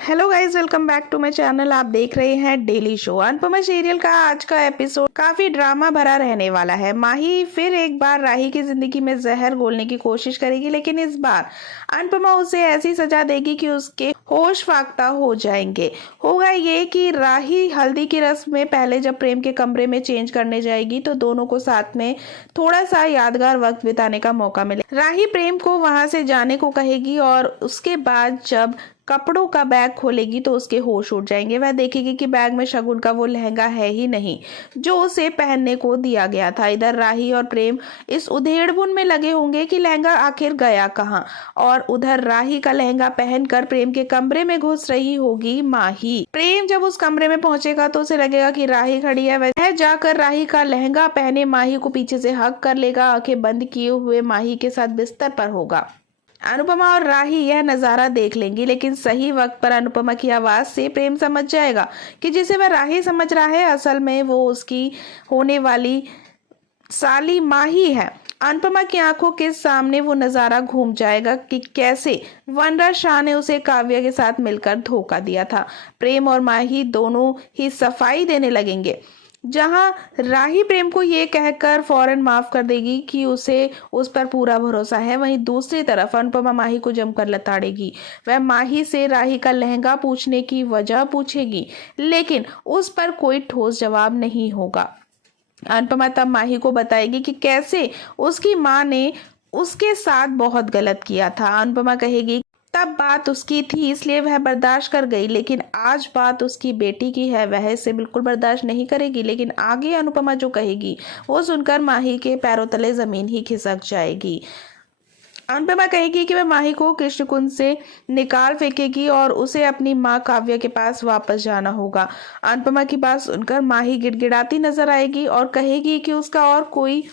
Hello guys, welcome back to my channel. आप देख रहे हैं डेली शो। अनुपमा सीरियल का आज का एपिसोड काफी ड्रामा भरा रहने वाला है। माही फिर एक बार राही की जिंदगी में जहर घोलने की कोशिश करेगी, लेकिन इस बार अनुपमा उसे ऐसी सजा देगी कि उसके होश फाख्ता हो जाएंगे। होगा ये कि राही हल्दी की रस्म में पहले जब प्रेम के कमरे में चेंज करने जाएगी तो दोनों को साथ में थोड़ा सा यादगार वक्त बिताने का मौका मिले। राही प्रेम को वहां से जाने को कहेगी और उसके बाद जब कपड़ों का बैग खोलेगी तो उसके होश उड़ जाएंगे। वह देखेगी कि बैग में शगुन का वो लहंगा है ही नहीं जो उसे पहनने को दिया गया था। इधर राही और प्रेम इस उधेड़बुन में लगे होंगे कि लहंगा आखिर गया कहाँ, और उधर राही का लहंगा पहनकर प्रेम के कमरे में घुस रही होगी माही। प्रेम जब उस कमरे में पहुंचेगा तो उसे लगेगा कि राही खड़ी है। वह जाकर राही का लहंगा पहने माही को पीछे से हक कर लेगा। आंखें बंद किए हुए माही के साथ बिस्तर पर होगा। अनुपमा और राही यह नजारा देख लेंगी, लेकिन सही वक्त पर अनुपमा की आवाज से प्रेम समझ जाएगा कि जिसे वह राही समझ रहा है असल में वो उसकी होने वाली साली माही है। अनुपमा की आंखों के सामने वो नजारा घूम जाएगा कि कैसे वनराज शाह ने उसे काव्या के साथ मिलकर धोखा दिया था। प्रेम और माही दोनों ही सफाई देने लगेंगे। जहां राही प्रेम को ये कहकर फौरन माफ कर देगी कि उसे उस पर पूरा भरोसा है, वहीं दूसरी तरफ अनुपमा माही को जमकर लताड़ेगी। वह माही से राही का लहंगा पूछने की वजह पूछेगी, लेकिन उस पर कोई ठोस जवाब नहीं होगा। अनुपमा तब माही को बताएगी कि कैसे उसकी माँ ने उसके साथ बहुत गलत किया था। अनुपमा कहेगी तब बात उसकी थी इसलिए वह बर्दाश्त कर गई, लेकिन आज बात उसकी बेटी की है, वह इसे बिल्कुल बर्दाश्त नहीं करेगी। लेकिन आगे अनुपमा जो कहेगी वो सुनकर माही के पैरों तले जमीन ही खिसक जाएगी। अनुपमा कहेगी कि वह माही को कृष्णकुंज से निकाल फेंकेगी और उसे अपनी माँ काव्या के पास वापस जाना होगा। अनुपमा की बात सुनकर माही गिड़गिड़ाती नजर आएगी और कहेगी कि उसका और कोई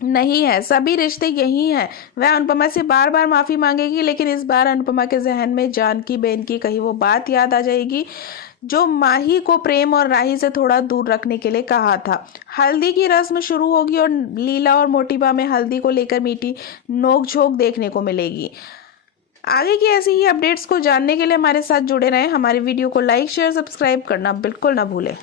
नहीं है, सभी रिश्ते यही हैं। वह अनुपमा से बार बार माफी मांगेगी, लेकिन इस बार अनुपमा के जहन में जानकी बेन की कही वो बात याद आ जाएगी जो माही को प्रेम और राही से थोड़ा दूर रखने के लिए कहा था। हल्दी की रस्म शुरू होगी और लीला और मोटिबा में हल्दी को लेकर मीठी नोकझोंक देखने को मिलेगी। आगे की ऐसी ही अपडेट्स को जानने के लिए हमारे साथ जुड़े रहें। हमारे वीडियो को लाइक शेयर सब्सक्राइब करना बिल्कुल ना भूलें।